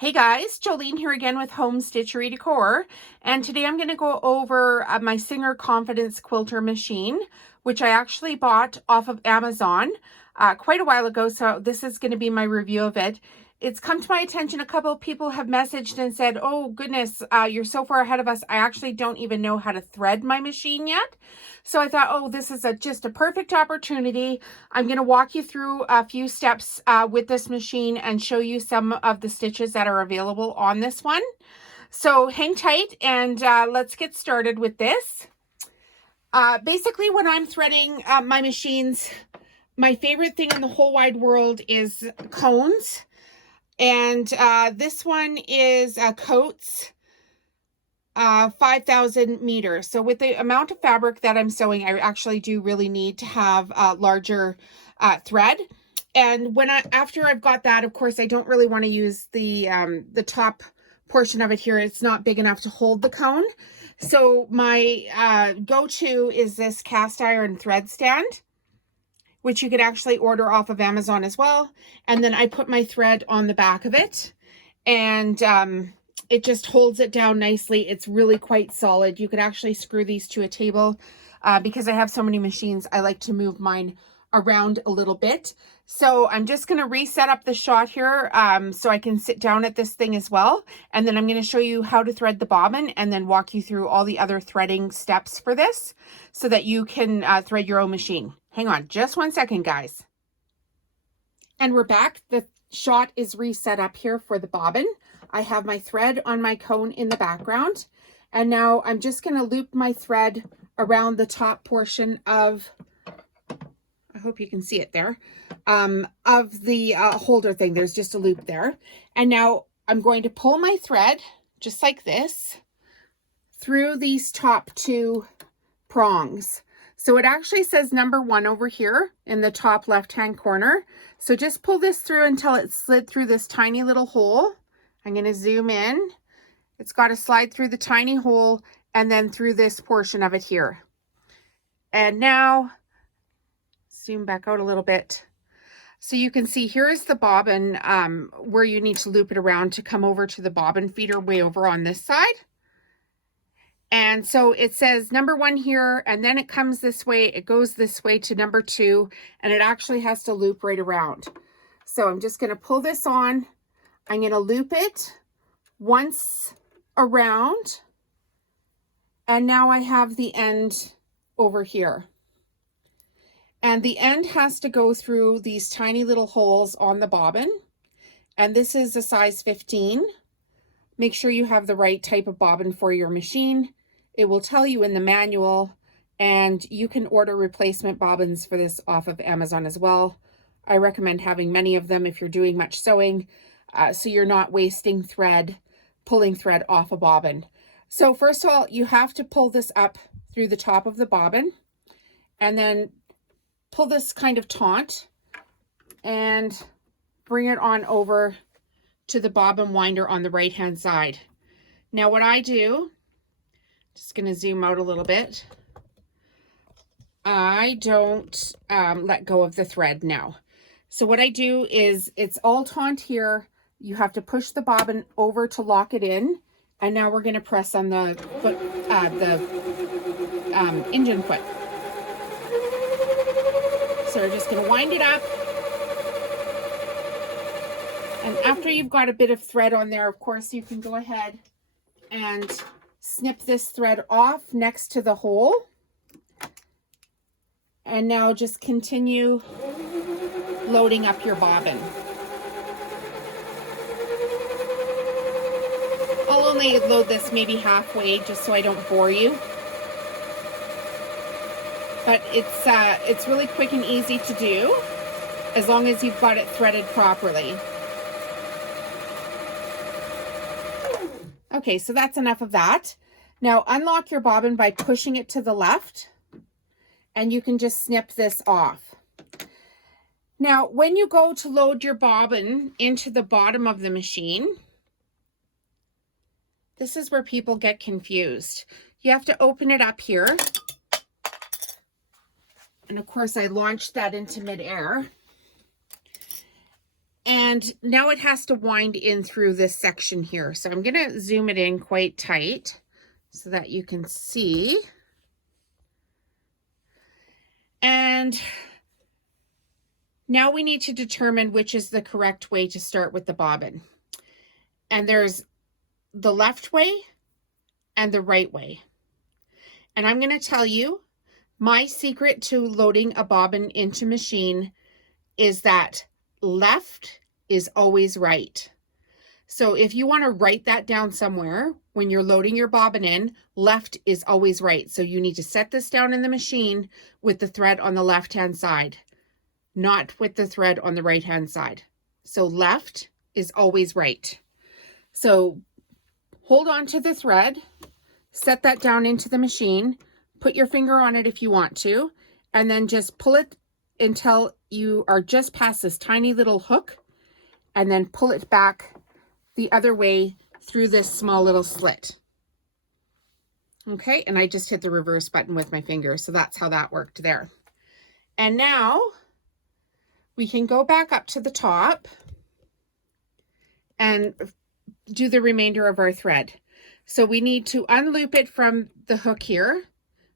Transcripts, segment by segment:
Hey guys, Jolene here again with Home Stitchery Decor, and today I'm going to go over my Singer Confidence Quilter machine, which I actually bought off of Amazon quite a while ago, so this is going to be my review of it. It's come to my attention, a couple of people have messaged and said, oh goodness, you're so far ahead of us, I actually don't even know how to thread my machine yet. So I thought, oh, this is just a perfect opportunity. I'm going to walk you through a few steps with this machine and show you some of the stitches that are available on this one. So hang tight and let's get started with this. Basically, when I'm threading my machines, my favorite thing in the whole wide world is cones. And this one is Coats 5,000 meters. So with the amount of fabric that I'm sewing, I actually do really need to have a larger thread. And after I've got that, of course, I don't really want to use the top portion of it here. It's not big enough to hold the cone. So my go-to is this cast iron thread stand, which you could actually order off of Amazon as well. And then I put my thread on the back of it, and it just holds it down nicely. It's really quite solid. You could actually screw these to a table. Because I have so many machines, I like to move mine around a little bit. So I'm just going to reset up the shot here so I can sit down at this thing as well. And then I'm going to show you how to thread the bobbin and then walk you through all the other threading steps for this so that you can thread your own machine. Hang on just one second, guys. And we're back. The shot is reset up here for the bobbin. I have my thread on my cone in the background. And now I'm just going to loop my thread around the top portion of, I hope you can see it there, of the holder thing. There's just a loop there. And now I'm going to pull my thread just like this through these top two prongs. So it actually says number 1 over here in the top left-hand corner. So just pull this through until it slid through this tiny little hole. I'm going to zoom in. It's got to slide through the tiny hole and then through this portion of it here. And now, zoom back out a little bit. So you can see here is the bobbin where you need to loop it around to come over to the bobbin feeder way over on this side. And so it says number 1 here, and then it comes this way, it goes this way to number 2, and it actually has to loop right around. So I'm just going to pull this on. I'm going to loop it once around, and now I have the end over here. And the end has to go through these tiny little holes on the bobbin, and this is a size 15. Make sure you have the right type of bobbin for your machine. It will tell you in the manual, and you can order replacement bobbins for this off of Amazon as well. I recommend having many of them if you're doing much sewing, so you're not wasting thread, pulling thread off a bobbin. So first of all, you have to pull this up through the top of the bobbin, and then pull this kind of taut and bring it on over to the bobbin winder on the right hand side. Now what I do, just going to zoom out a little bit, I don't let go of the thread now. So what I do is, it's all taut here. You have to push the bobbin over to lock it in, and now we're going to press on the foot, engine foot. So we're just going to wind it up. And after you've got a bit of thread on there, of course, you can go ahead and snip this thread off next to the hole. And now just continue loading up your bobbin. I'll only load this maybe halfway just so I don't bore you. But it's really quick and easy to do as long as you've got it threaded properly. Okay, so that's enough of that. Now unlock your bobbin by pushing it to the left, and you can just snip this off. Now, when you go to load your bobbin into the bottom of the machine, this is where people get confused. You have to open it up here. And of course, I launched that into midair. And And now it has to wind in through this section here. So I'm going to zoom it in quite tight so that you can see. And now we need to determine which is the correct way to start with the bobbin. And there's the left way and the right way. And I'm going to tell you, my secret to loading a bobbin into machine is that left is always right. So if you want to write that down somewhere, when you're loading your bobbin in, left is always right. So you need to set this down in the machine with the thread on the left-hand side, not with the thread on the right-hand side. So left is always right. So hold on to the thread, set that down into the machine, put your finger on it if you want to, and then just pull it until you are just past this tiny little hook, and then pull it back the other way through this small little slit. Okay, and I just hit the reverse button with my finger, so that's how that worked there. And now we can go back up to the top and do the remainder of our thread. So we need to unloop it from the hook here,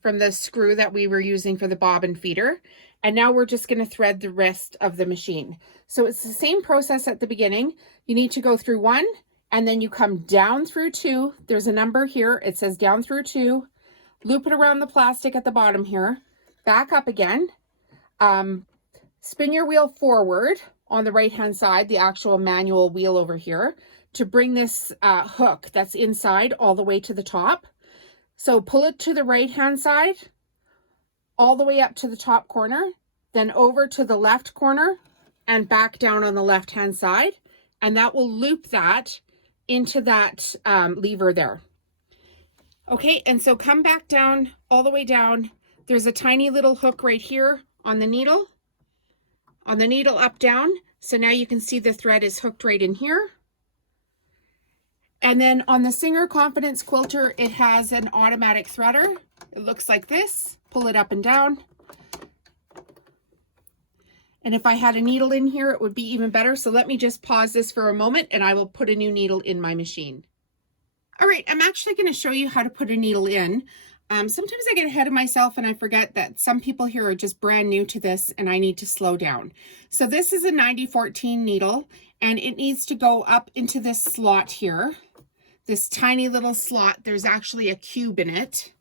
from the screw that we were using for the bobbin feeder. And now we're just going to thread the rest of the machine. So it's the same process at the beginning. You need to go through 1, and then you come down through 2. There's a number here. It says down through 2. Loop it around the plastic at the bottom here. Back up again. Spin your wheel forward on the right-hand side, the actual manual wheel over here, to bring this hook that's inside all the way to the top. So pull it to the right-hand side, all the way up to the top corner, then over to the left corner and back down on the left-hand side. And that will loop that into that lever there. Okay, and so come back down, all the way down. There's a tiny little hook right here on the needle up, down. So now you can see the thread is hooked right in here. And then on the Singer Confidence Quilter, it has an automatic threader. It looks like this. Pull it up and down. And if I had a needle in here, it would be even better. So let me just pause this for a moment and I will put a new needle in my machine. All right, I'm actually going to show you how to put a needle in. Sometimes I get ahead of myself and I forget that some people here are just brand new to this and I need to slow down. So this is a 9014 needle and it needs to go up into this slot here. This tiny little slot, there's actually a cube in it.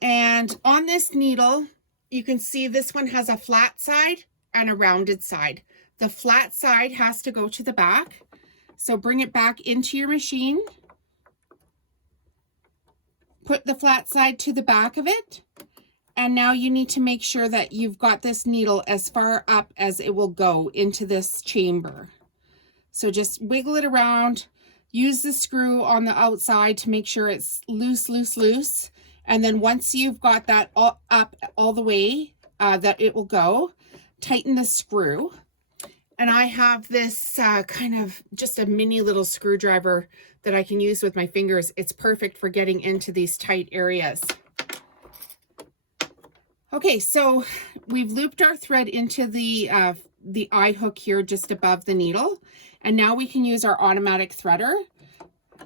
And on this needle, you can see this one has a flat side and a rounded side. The flat side has to go to the back. So bring it back into your machine. Put the flat side to the back of it. And now you need to make sure that you've got this needle as far up as it will go into this chamber. So just wiggle it around. Use the screw on the outside to make sure it's loose, loose, loose. And then once you've got that up all the way that it will go, tighten the screw. And I have this kind of just a mini little screwdriver that I can use with my fingers. It's perfect for getting into these tight areas. Okay, so we've looped our thread into the eye hook here just above the needle. And now we can use our automatic threader.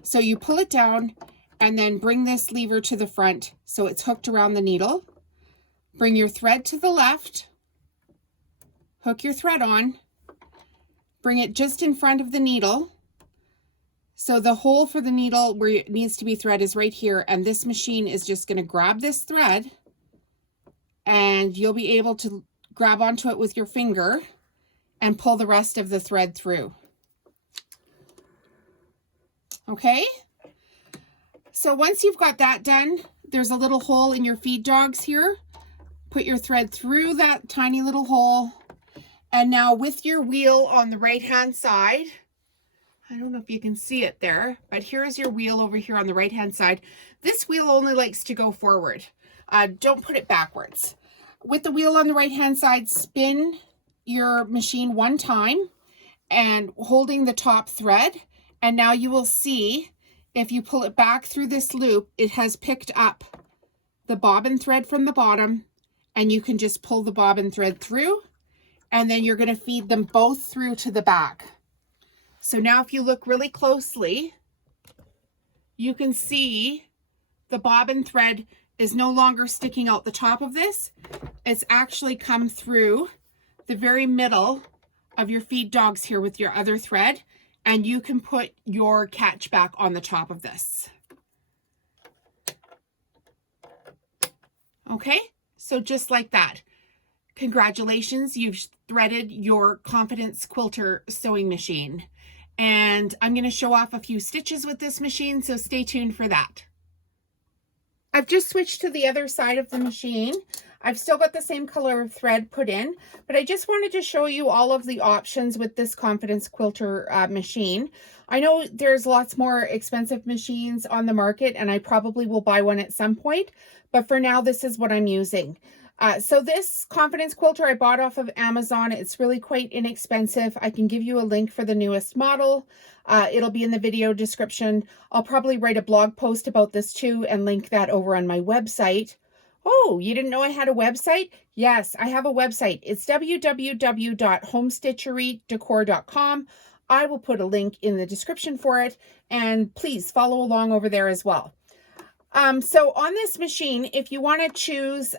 So you pull it down and then bring this lever to the front so it's hooked around the needle. Bring your thread to the left, hook your thread on, bring it just in front of the needle. So the hole for the needle where it needs to be thread is right here, and this machine is just going to grab this thread and you'll be able to grab onto it with your finger and pull the rest of the thread through. Okay? So once you've got that done, there's a little hole in your feed dogs here. Put your thread through that tiny little hole. And now with your wheel on the right-hand side, I don't know if you can see it there, but here's your wheel over here on the right-hand side. This wheel only likes to go forward. Don't put it backwards. With the wheel on the right-hand side, spin your machine one time and holding the top thread. And now you will see, if you pull it back through this loop, it has picked up the bobbin thread from the bottom, and you can just pull the bobbin thread through and then you're going to feed them both through to the back. So now if you look really closely, you can see the bobbin thread is no longer sticking out the top of this. It's actually come through the very middle of your feed dogs here with your other thread, and you can put your catch back on the top of this. Okay, so just like that. Congratulations, you've threaded your Confidence Quilter sewing machine. And I'm going to show off a few stitches with this machine, so stay tuned for that. I've just switched to the other side of the machine. I've still got the same color of thread put in, but I just wanted to show you all of the options with this Confidence Quilter machine. I know there's lots more expensive machines on the market, and I probably will buy one at some point, but for now, this is what I'm using. So this Confidence Quilter I bought off of Amazon. It's really quite inexpensive. I can give you a link for the newest model. It'll be in the video description. I'll probably write a blog post about this too and link that over on my website. Oh, you didn't know I had a website? Yes, I have a website. It's www.homestitcherydecor.com. I will put a link in the description for it, and please follow along over there as well. So on this machine, if you want to choose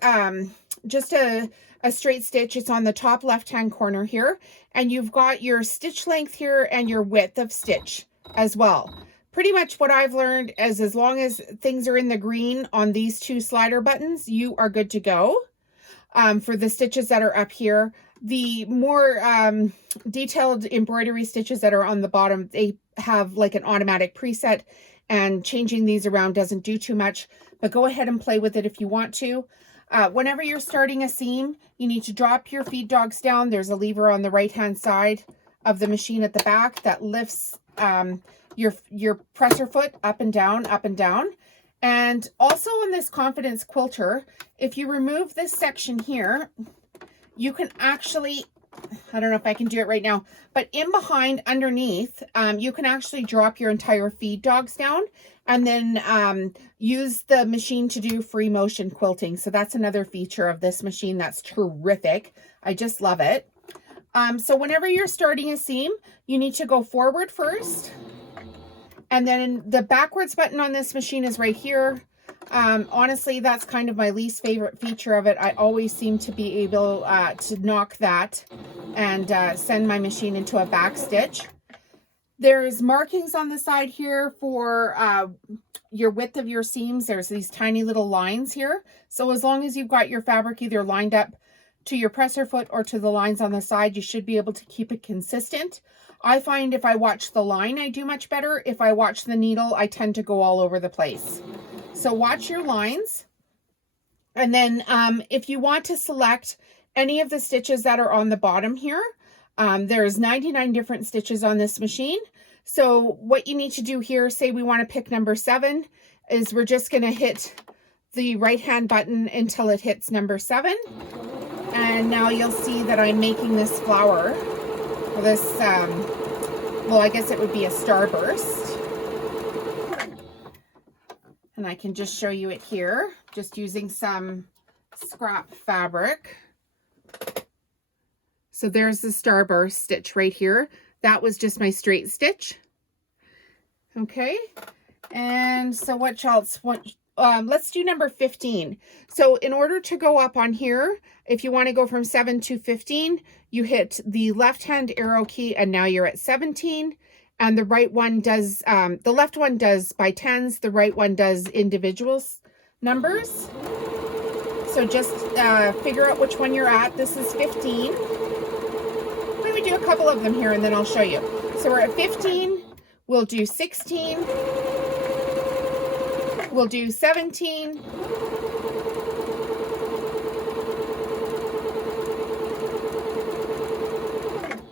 just a straight stitch, it's on the top left-hand corner here, and you've got your stitch length here and your width of stitch as well. Pretty much what I've learned is as long as things are in the green on these two slider buttons, you are good to go. For the stitches that are up here, the more detailed embroidery stitches that are on the bottom, they have like an automatic preset, and changing these around doesn't do too much, but go ahead and play with it if you want to. Whenever you're starting a seam, you need to drop your feed dogs down. There's a lever on the right-hand side of the machine at the back that lifts your presser foot up and down, up and down. And also on this Confidence Quilter, if you remove this section here, you can actually, I don't know if I can do it right now, but in behind underneath, you can actually drop your entire feed dogs down and then use the machine to do free motion quilting. So that's another feature of this machine that's terrific. I just love it. So whenever you're starting a seam, you need to go forward first. And then the backwards button on this machine is right here. Honestly, that's kind of my least favorite feature of it. I always seem to be able to knock that and send my machine into a back stitch. There's markings on the side here for your width of your seams. There's these tiny little lines here. So as long as you've got your fabric either lined up to your presser foot or to the lines on the side, you should be able to keep it consistent. I find if I watch the line, I do much better. If I watch the needle, I tend to go all over the place. So watch your lines. And then if you want to select any of the stitches that are on the bottom here, there's 99 different stitches on this machine. So what you need to do here, say we want to pick number 7, is we're just going to hit the right-hand button until it hits number 7. And now you'll see that I'm making this flower, this, well, I guess it would be a starburst. And I can just show you it here, just using some scrap fabric. So there's the starburst stitch right here. That was just my straight stitch. Okay. And so what else? Let's do number 15. So in order to go up on here, if you want to go from 7 to 15, you hit the left-hand arrow key, and now you're at 17. And the right one does, the left one does by tens, the right one does individual numbers. So just figure out which one you're at. This is 15. Let me do a couple of them here and then I'll show you. So we're at 15, we'll do 16, we'll do 17,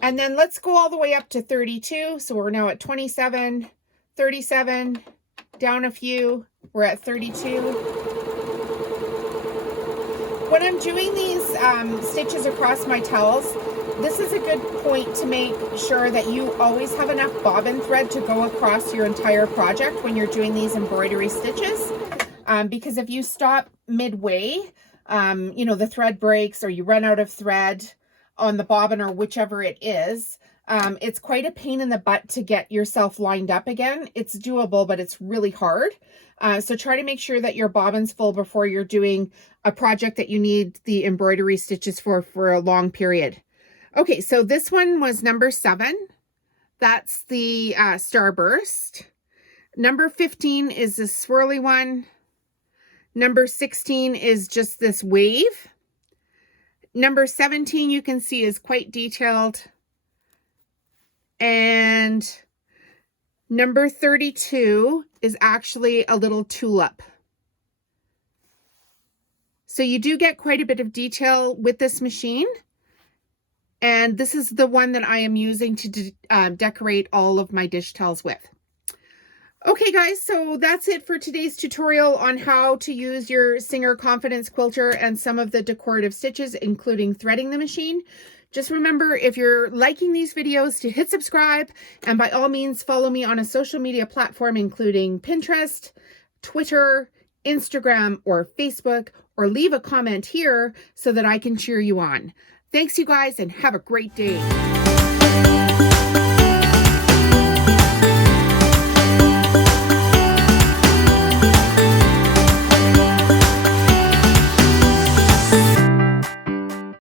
and then let's go all the way up to 32. So we're now at 27, 37, down a few, we're at 32. When I'm doing these stitches across my towels, this is a good point to make sure that you always have enough bobbin thread to go across your entire project when you're doing these embroidery stitches. Because if you stop midway, you know, the thread breaks or you run out of thread, on the bobbin or whichever it is. It's quite a pain in the butt to get yourself lined up again. It's doable, but it's really hard. So try to make sure that your bobbin's full before you're doing a project that you need the embroidery stitches for a long period. Okay, so this one was number 7. That's the Starburst. Number 15 is the swirly one. Number 16 is just this wave. Number 17 you can see is quite detailed. And number 32 is actually a little tulip. So you do get quite a bit of detail with this machine. And this is the one that I am using to decorate all of my dish towels with. Okay guys, so that's it for today's tutorial on how to use your Singer Confidence Quilter and some of the decorative stitches, including threading the machine. Just remember, if you're liking these videos, to hit subscribe, and by all means follow me on a social media platform including Pinterest, Twitter, Instagram, or Facebook, or leave a comment here so that I can cheer you on. Thanks you guys, and have a great day.